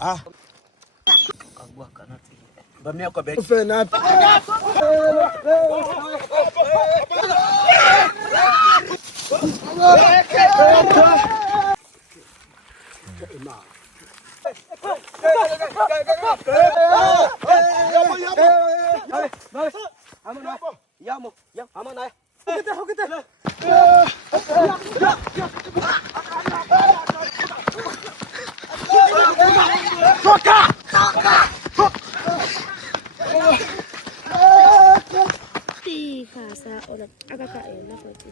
Ah. Kagua kanati. Bamia kwa beti. Fenati. Sa ulat agakain na pati.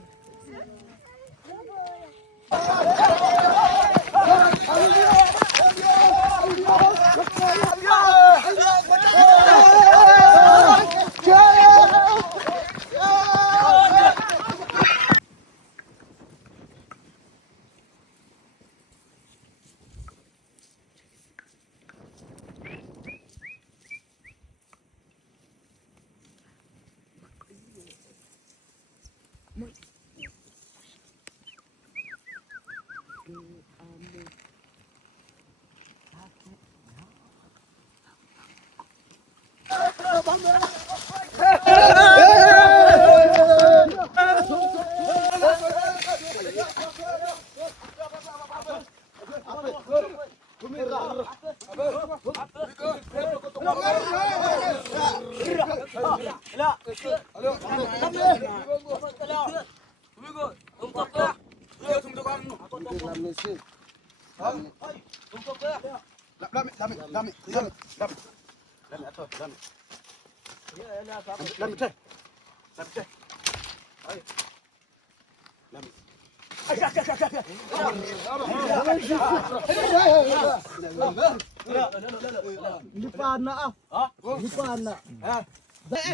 Lipana ah. Lipana.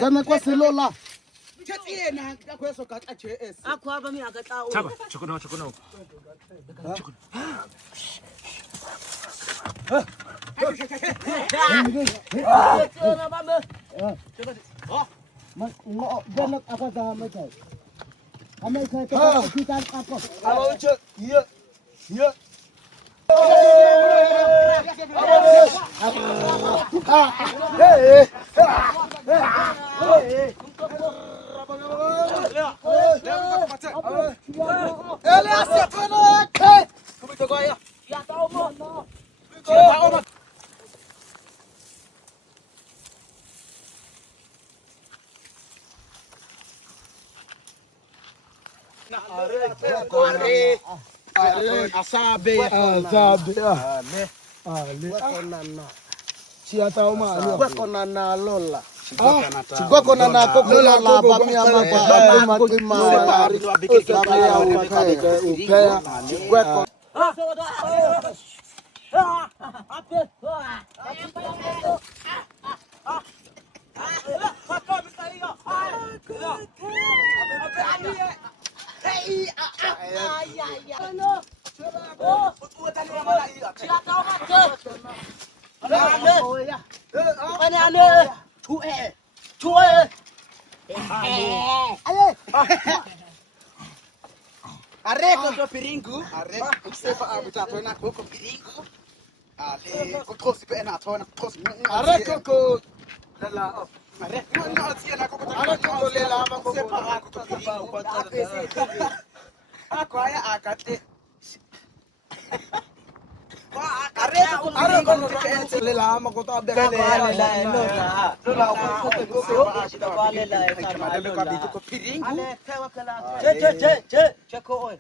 Dana kwa silola. Chatiena kakweso kakaches. Ako haba mi agatao. Chaba, chukuno. Chukuno bamba. Dana apa dah macam. Amai saya tu kita apa? Kalau cek, iya. Asabe. Siata uma ali. Gwekona na lola. Chigwako na koko la bamia mapa kuima ari bamia upea chigwako Areko to piringu, areko sepa abutato na koko piringu. Ale ko kosi pe na to na kosi. Areko ko lala. Areko no atia koko. Areko ko lela ma ko sepa ko to piringu. Ako aya akate. Areko no to lela ma ko to abe. Lola ko sepa ashita wale la ka ko piringu. Ale tewa kala. Je ko oi.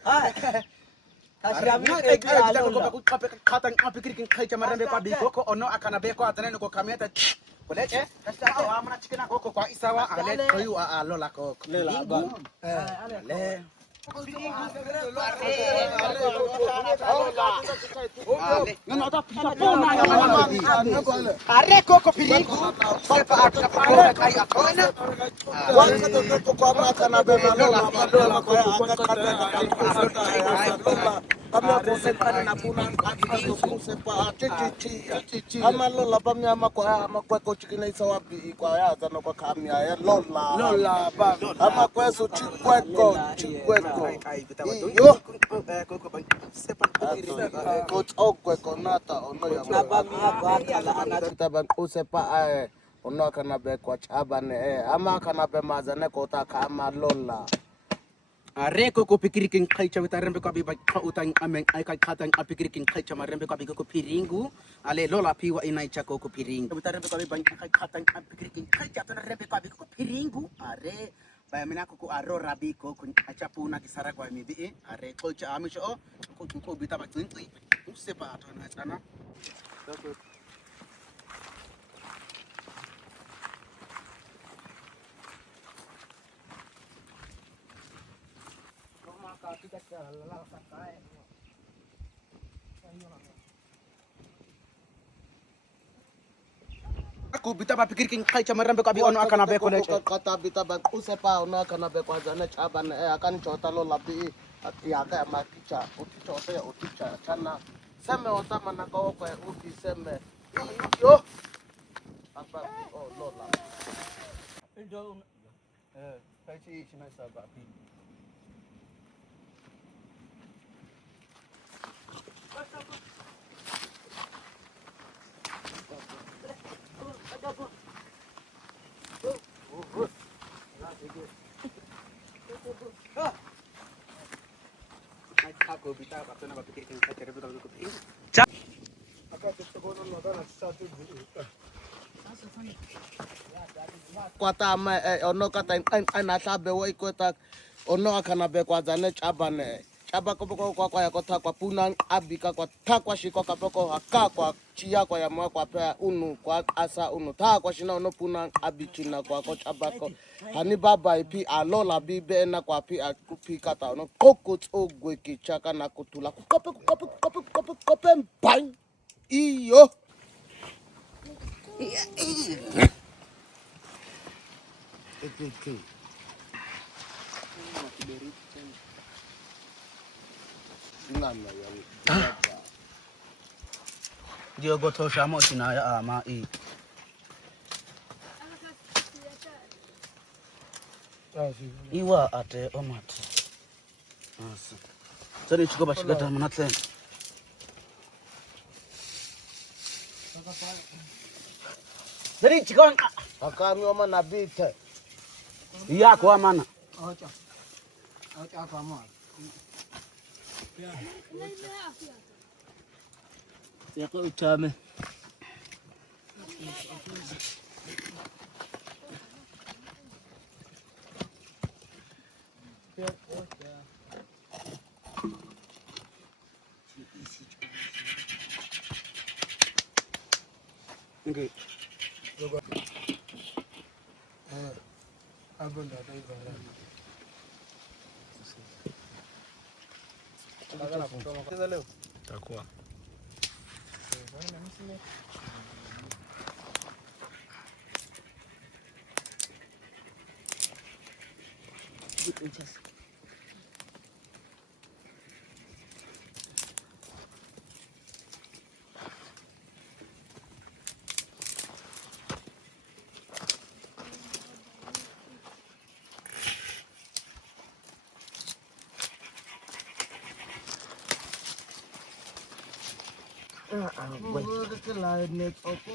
Ono akana beko atane ko kameta koleche kasta amana chikina koko kwa isawa ale koyu alola koko lela ba ale are koko piringu sepa akapora kai atona kwa mata na bema lola kwa kami akosepana na puna azo kusepa chichi amalola bamnyama kwa amakweko chikina isawapi kwa yaza no kwa kami ya lola ba amakweso chikweko yo kotsokwe nata ono ya usepa ono kana be kwa chabane ama kana be mazane kota kama lola areko ko pikiriking kaicha witarembe ko biba utang ameng ay katang apikiriking kaicha marembe ko bigo ko piringu ale lola piwa inaicha ko piringu witarembe ko biba katang apikiriking kaicha to rembe ko bigo ko piringu are ba mina ko aro rabi ko kun achapuna kisara kwa mibi are kocha amisho ko bitaba tsinti usepa atona tsana aku bitaba pikiriking kaicha marembe ko bigo ono akana be ko leche kata bitaba usepa ono kana be kwa zane chabane akan chota lola bi atiaga makicha uticha chana seme otama na kwa kwa ukiseme yo apa lola ndio kaichi shinaisa ba pi aku bita patuna ba pikiriking kaicha rembe ko bigo ko piringu kwata ma ono kata na sabe wo ikota ono akana be kwa zane chabane chaba kwa ya kota kwa puna abika kwa takwa shiko kapoko haka kwa chia kwa ya mwa kwa pea unu kwa asa unu takwa shina ono puna abichina kwa chabako hani baba ipi alola bibe na kwa pi akupi kata ono kokot ogwe kichaka na kutula kukope bang iyo ndio gotosha moshi na ya ama iwa ate omat asa sari chiko bashigata munatsen sari chiko akamioma na bite yako amana acha kama yako utame okay abunda taibara Takuwa. Ke lain net opo.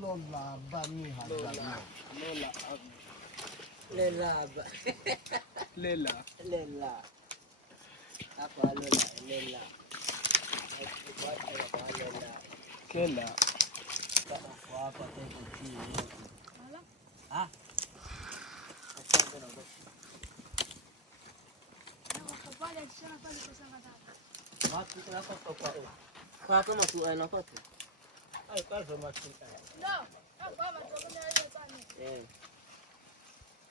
Lola bani hadana. lela apa lela kela apa ah Mati kenapa kau pakai? Kenapa masuk air apa tu? Ai kaso mati. No, apa macam ni aja tanya.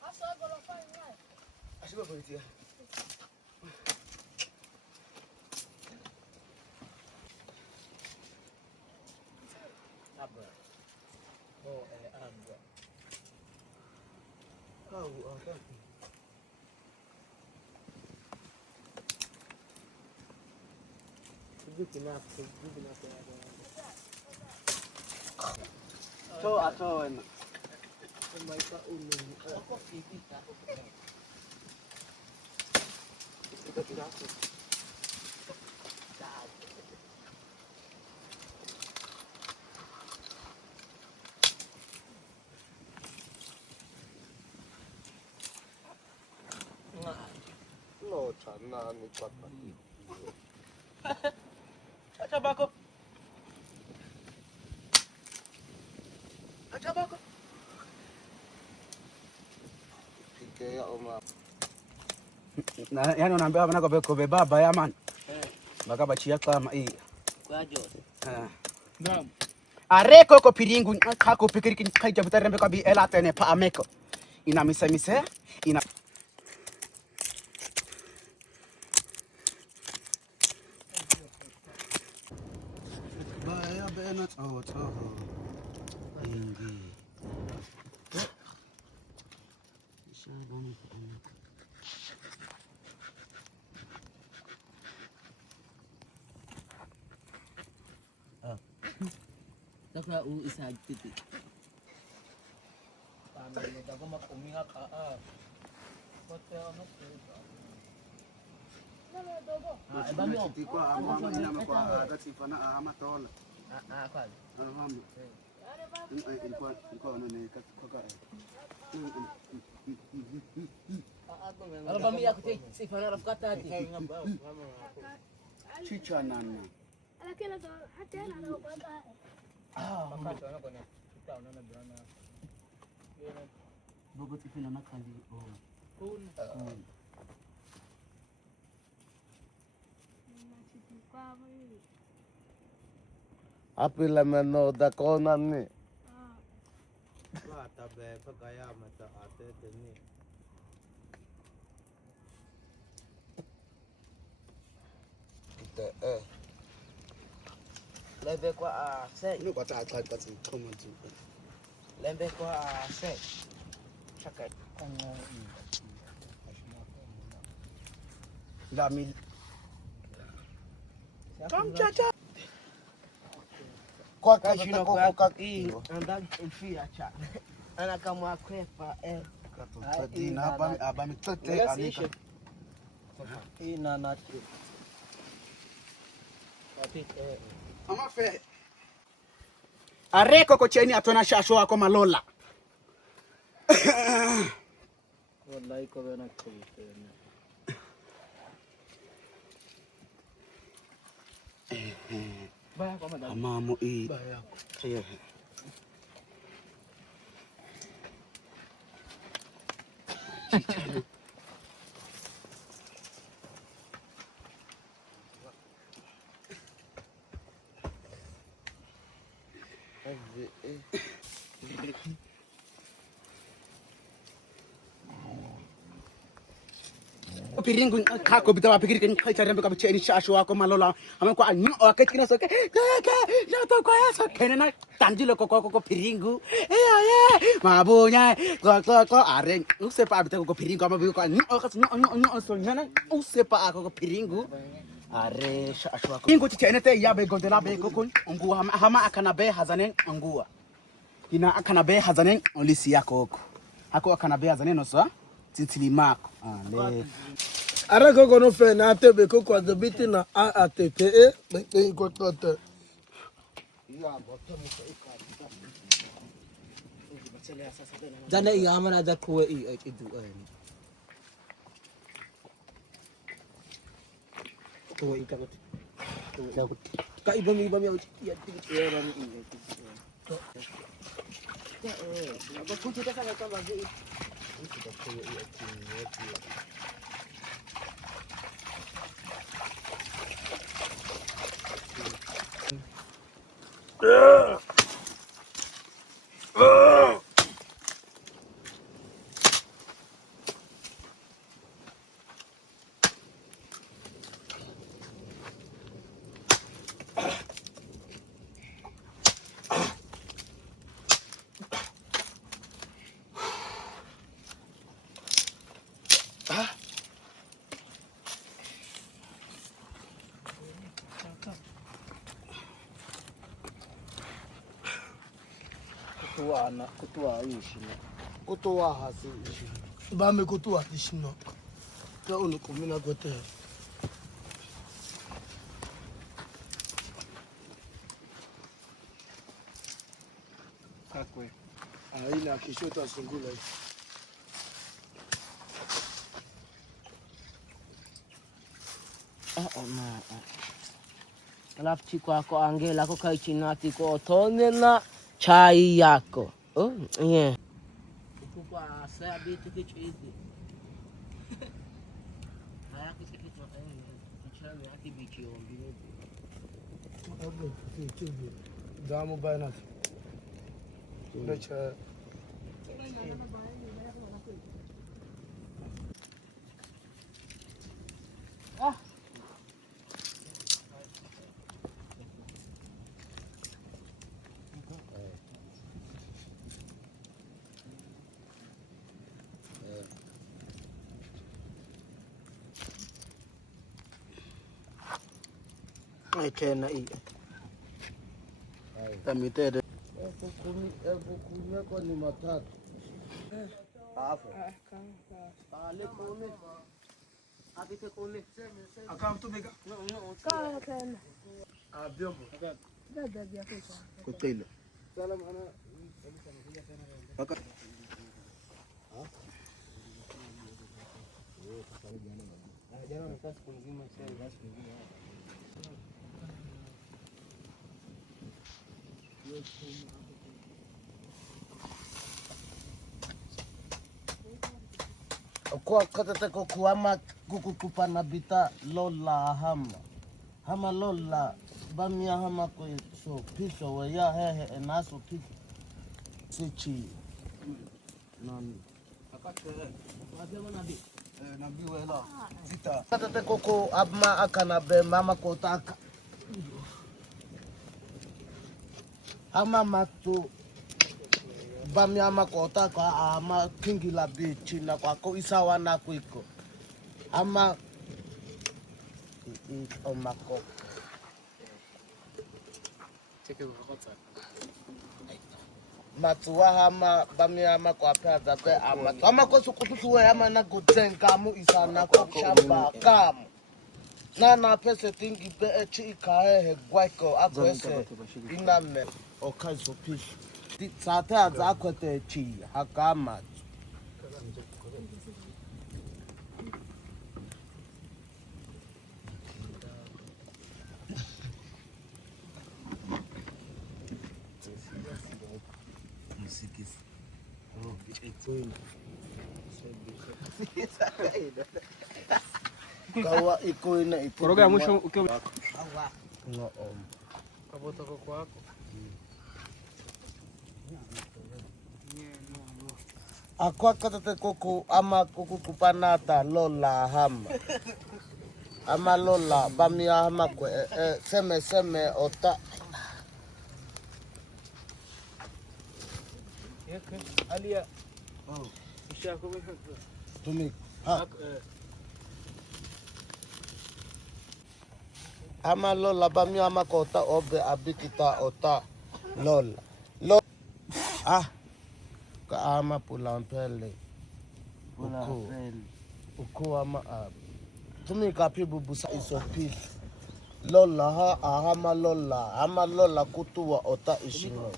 Asal kalau fai ni. Asiba ko itiya. aba. Oh, aba. Oh, okay. To ato wena. May paunin. Ako pipita. No, chana ni papa. Acha bako. Acha bako. Pike ya oma. Na yani unaambia bana kwa baba ya man. Baka bachia kama hii. Kwa Jose. Naam. Areko ko piringu kako pikiri kaija butarembe kwa bi elatene pa ameko. Ina mise ina baya bena toto. Ingi. Shabani pa ameko. Saka isa titi. Pamili ako makuminga ka. Hotel na ko. Nalo dogo. Iba mo. Kwa ama ina kwa gatifana ama tola. Kwal. Alhamdulillah. Are ba. Ilikuwa nani kaka. Ano ba miya ko si Fanaraf Katati? Chicha nana. Lakini ndo hata ana ndo baba. Bogo tifina na kazi. Api lemeno da kona ni. Wah, tabe pagaya mata ate teni. Lebe kwa se. Ni kwa ta kama tu. Lebe kwa se. Chaka. La mil. Kamchacha. Kwa Kashino kashina kwa hii anda mfia cha. Ana kama kwepa Dina abami tote anika. hii na nati. Wapi Ama fe. Areko ko cheni atona shasho wako malola. wallahi ko bana ko tena. Baya kwa madam. Amamo i. Baya. Iya. Piringu kako bitawa pikiri kan kai charembe ka bicheni shashu wako malola amko anyo wakati kina soke kaka ya to kwa yaso kenena tanjilo ko piringu mabunya ko are usepa bitawa ko piringu ama ko anyo no so nyana usepa ko piringu are shashu wako piringu tichene te ya be gondela be ko kun ngua hama akana be hazanen ngua ina akana be hazanen olisi yako hako akana be hazanen no so titili mako ale Ara koko no fe na te be koko azabiti na AATPE be ko tote. Jana iya mana da ko idu ko ita ko ka ibam ya ya era ni ba ko kita sa ka ba gi kutua ishi. Kutua hasi ishi. Ba me kutua ishi no. Ka onu kumina kote. Kakwe. Aina kishota sungula. Alafu chiko yako Angela ako kai chini ati ko tone na chai yako. Oh, yeah. Ukupa saya bitu kichiti. Haya kisikito kichani ati bichi ombi. Abo, TV. Damu bana. Lecha. Tena hii. Tamitete. Kunywe kwa ni matatu. Hapo. Ale kome. Akite kome. Akamtumika. Kaa tena. Vyombo. Dada vya kesho. Kotela. Salam ana. Jana nikaa siku nzima sasa. Kwa katata ko kuama kukukupa na bita lola hama lola bamia hama ko so piso we ya hehe enaso piso sichi non Nabii wela. Zita. katata ko abma akana be mama ko taka ama matu bamia ama ko taka ama kingi la bichi na kwa ko isawa na kuiko ama omako matuwa hama bamia ama kwa peda be ama ko sukusuwe ama na gotenga mu isana ko shamba kamu na pese tingi be echi ikae gwaiko akwese iname okazo pish sate aza akwete chi hakama kawa iko ina ipo Koroga ya mwisho ukiwa no kabota koko wako. akwa katate koko ama koko kupanata lola ama lola bamia hama kwe seme ota Yeke alia. Isha ko tumi ha ama lola bamia hama kota obe abikita ota lola ka ama pulampele uko ama tumi kapi bubusa isopi lola ama lola kutua ota ishino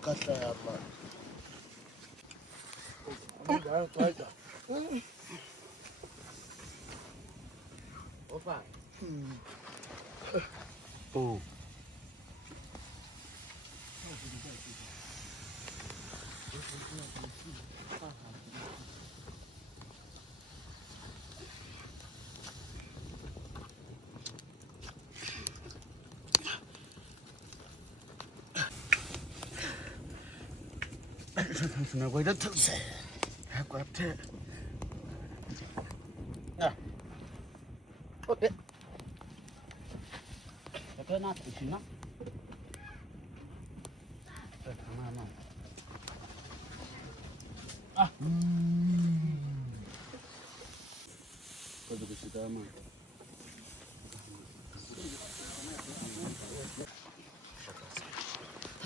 kata ya ma opa. oh tunakwenda tuse akwate okay Tena kushina. Kwa kushika ama.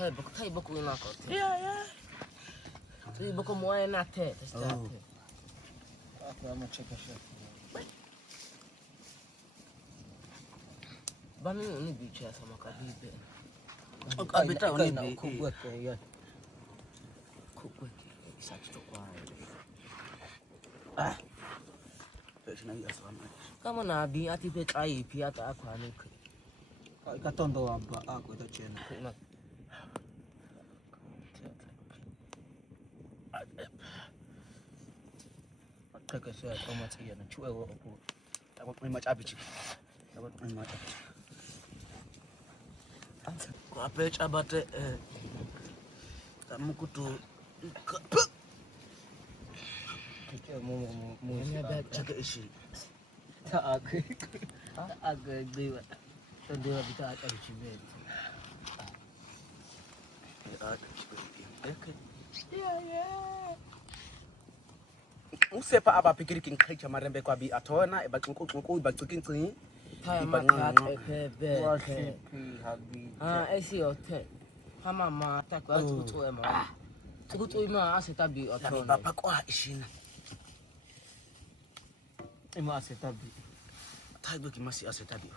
tai boko ina ko. Yeah. Tai boko moe na te, testate. Aku mau check it. Bami ni bicha sama kabibe. Abita oni na kubwa ya. Kubwa isa chukua. Pesa ya sama. Kama na di ati pe kai pia ta kwa ni. Ikatondo amba ako ito chena. Ataka siya kama tsiya na chuwe wo opo. Takot may machabichi. Takot may machabichi. Kwa pecha bate tamu kutu Chaka ishi. Aga dewa. Dewa bita ata bichibe. Usepa aba pikiri king kai marembe kwa bi atona e ba kunku ba tukin tsin. Tai makate pebe. Esi ote. Hama ma ta kwa tutu e ma. Tutu ima asetabi otona. Papa kwa ishina. Ima asetabi. Taigo kimasi asetabi.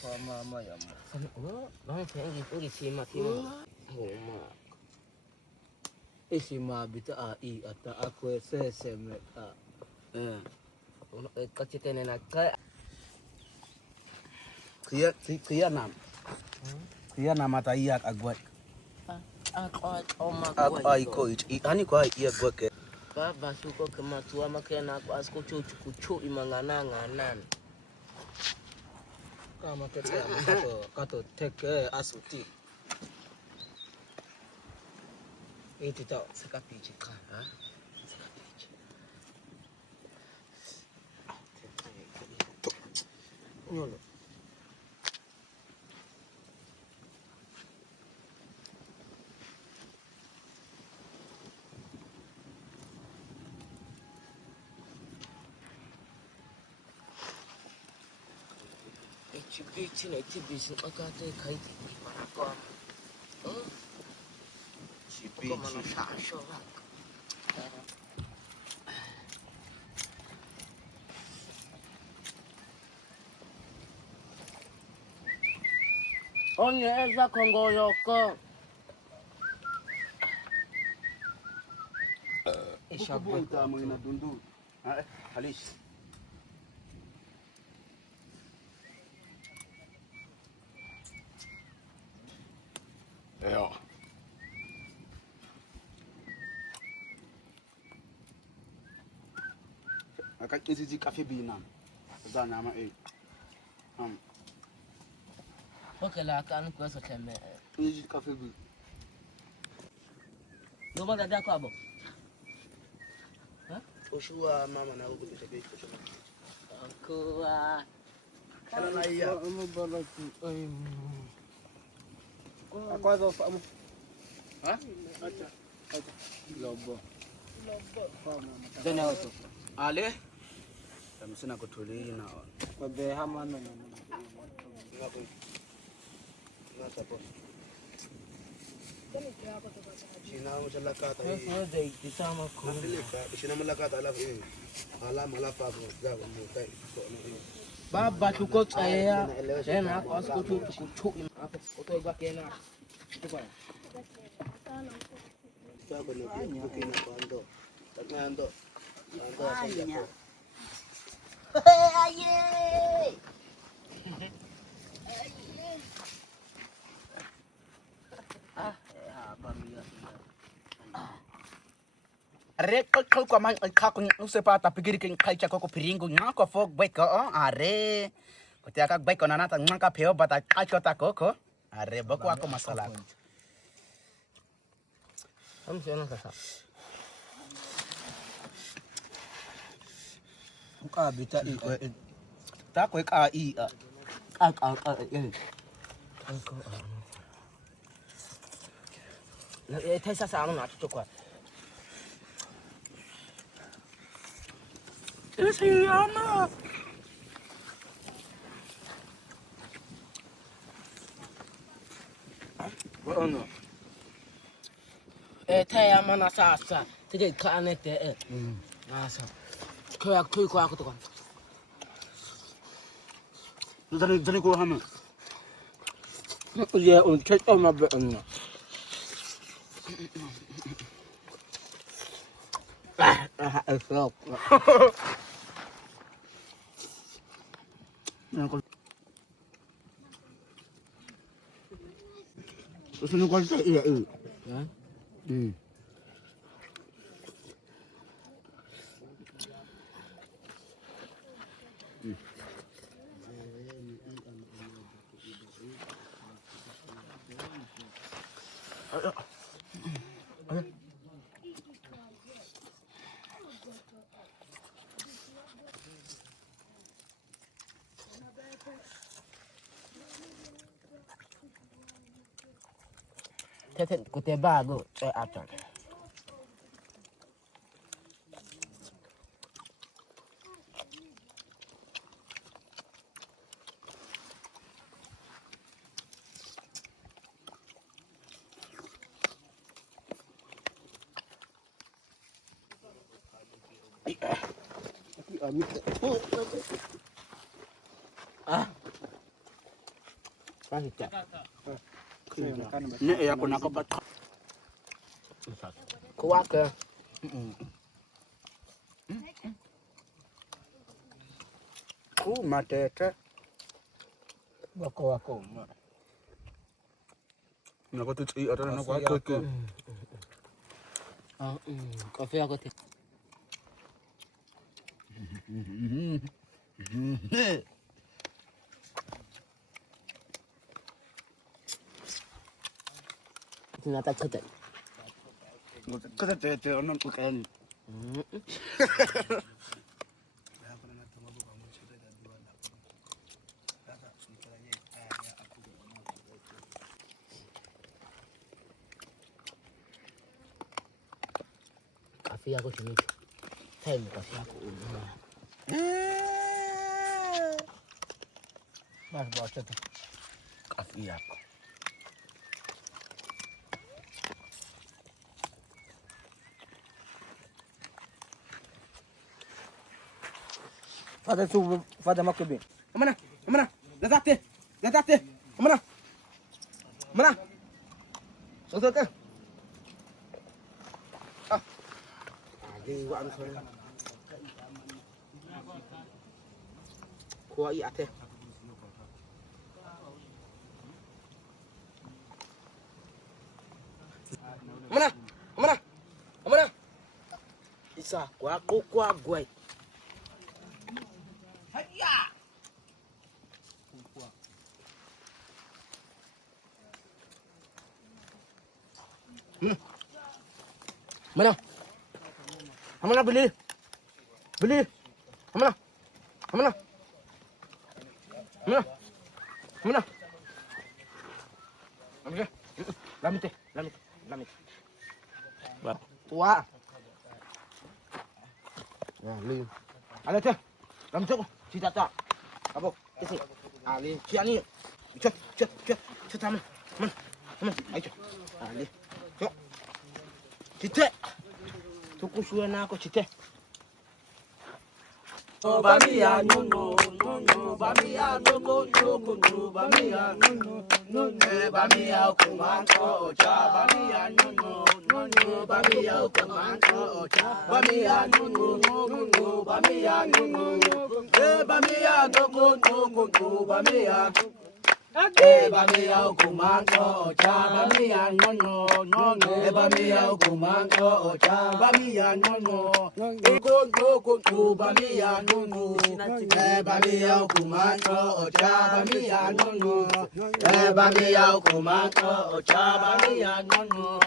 Kwa mama ya ma. Bang pengi uri sima tima. Ma. Esi ma bita ai ata aku sese me a. Kacitene na ka. Kia nam. Kia nam ata iya agwat. Ai ko ani kwa iya gwake. Baba suko kama tuwa makena kwa asko chuchu imangana nganan. Kama tete kato teke asuti. Iti tao Sakapichi ka. sakapichi. Nyolo. Bichi na itibisi makate kaiti marako. Kama na shasho wako. Onye eza kongo yoko. Ishabuta mo ina dundu. Halish. Ja. Aka kiziji kafe bina. Zana ma Okay la kan ko sa keme. kiziji kafe bi. Noma dada ko abo. Oshua mama na ugu bitabe kushona. Ko Kana na iya. Ano balaki ay. Akwazo famu. Ha? Acha. Lobo. Dena wato. Ale. Kama sina kutuli na. Kwa be hama na. Ngapo. Ngapo. China mo chala kata. Sio dai kitama ko. China mo lakata alafu ala malafa ko gawa mo tai. Baba tuko tsaya. Tena kwa asko chuchu hapo kutoka kena. Tuko. Sako no kina kwando. Takando. Kwando asanja. Aye. Rekal kwa man kako usepa tapigiri king kai chako ko piringo ngako fog beko are kote aka beko na nata ngaka peo bata kacho takoko are boko ako masala Hamsena kasa. uka bita ta ko ka I Taisa sa ano na tutukwa. Siyama ano taya mana sasa. Tege kanete. Asa. Kaya kui kwa kutoka. Dani ko hama. Yeah, on catch on my button. I felt. Gusto nyo kwalita iya. Tete kote bago atan. Pahit. Ne ya ko nakabat. Kuha ka. Matete. Wako. Nako tutsi ata na kwa ko. Kofi ako te. Tinata tete. Kada tete onon ko kan. Kafi ako tinito. Time kafi ako. Mas basta te. Kafi ako. Fada makubi. Amana. Dadate. Amana. Soso ka. Adi wa ano sa. Kuha ate. Amana. Isa kwa gwai. Mana beli. Mana. Ambil. Lamit. Tua. Ya, li. Ada tu. Lamit tu. Cita tak. Apa? Isi. Ali. Kia ni. Cet taman. Man. Ayo. Ali. Yuk. Cita. Tuku suara nak aku cita. Bamia no, bamia no, bamia no, bamia kumanto cha, bamia no, bamia kumanto cha, bamia no, bamia no, bamia. Bamia kumanto cha, bamia no, bamia kumanto cha, bamia no, go bamia no, bamia kumanto cha, bamia no, bamia kumanto cha, bamia no,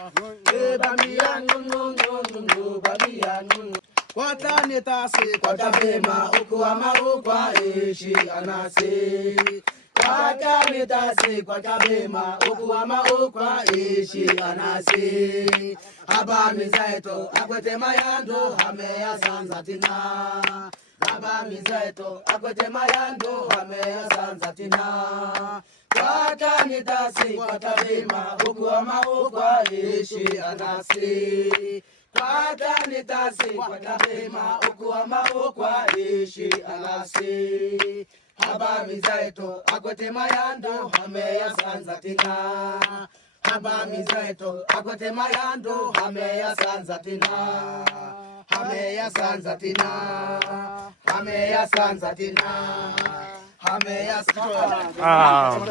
bamia no, bamia no. Kwata netase kwata bema ukuama ukwa ishi anase. Kwata netase kwata bema ukuama ukwa ishi anase. Haba mizaito akwete mayando hame ya sanzatina. abami zetu akwete mayando hameya sanza tina kwata nitasi kwata bima ukwa maukwa ishi anasi kwata nitasi kwata bima ukwa maukwa ishi anasi abami zetu akwete mayando hameya sanza tina abami zetu akwete mayando hameya sanza tina hameya sanza tina hameya sanza tina hameya sanza tina